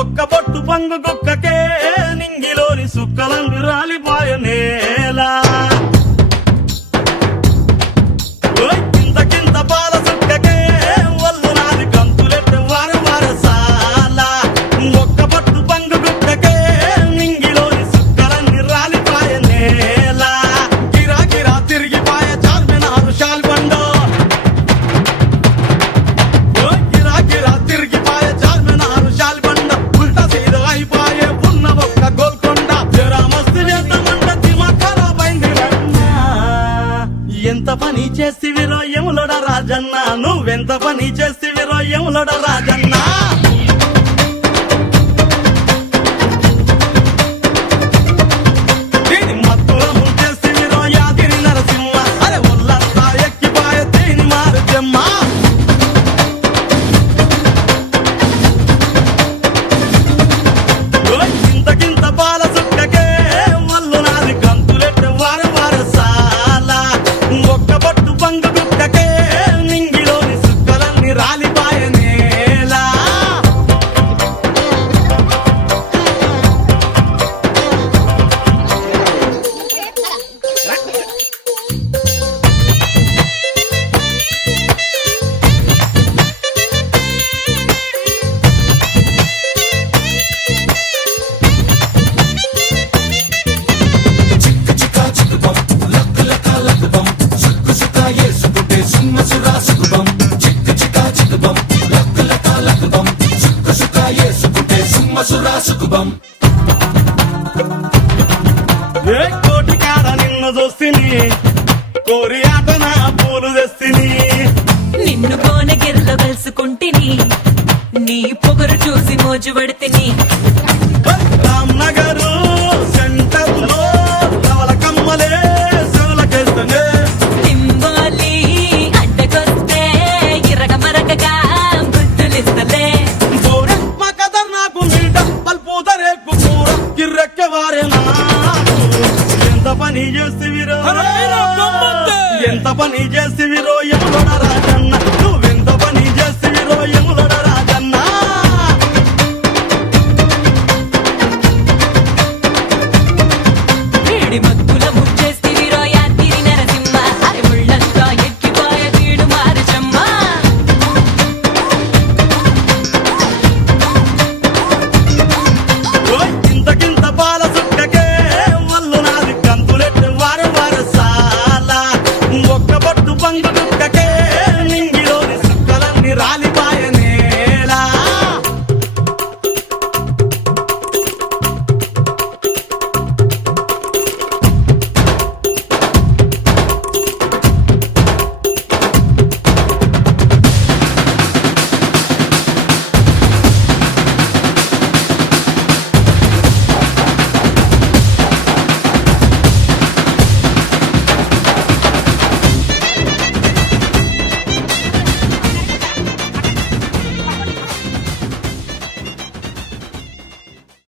ఒక్క పొట్టు పంగు కుక్కకే నింగిలోని సుక్కలన్నీ రాలిపాయనేలా కింద కింద పాల సుక్కకే వల్లు నాది కంతులెట్టు వారు వారసాల ఒక్క పొట్టు పంగు కుక్కకే నింగిలోని సుక్కలన్నీ రాలిపాయనేలా గిరా గిరా తిరిగిపాయ చార్మినారు షాల్బండో గిరా గిరా తిరిగిపాయ చార్మినారు షాల్బండ ఉల్టా సీదా అయిపాయే ఉన్న ఒక్క గోల్కొండ జరా మస్తు చేద్దామంట దిమా ఖరాబైంది రన్నా ఎంత పని చేస్తివిరో యములోడ రాజన్న నువ్వెంత పని చేస్తివిరో యములోడ రాజన్న దీని మత్తురము చేస్తివిరో యాదిరి నరసింహ అరే ఒళ్ళంతా ఎక్కిపాయ దీని మారు జమ్మ కింత కింత పాల సుక్కకే వల్లు నాది కంతులెట్టు వారు వారసాల ఒక్క పట్టు పంగు కుక్కకే నింగిలోని సుక్కలన్నీ రాలిపాయనేలా ఏ కోటి కాడ నిన్ను చూస్తిని కోరి ఆట నా పూలు తెస్తిని నిన్ను కోనగిరిలో కలుసుకుంటిని నీ పొగరు చూసి మోజు పడితిని రామ్నగర్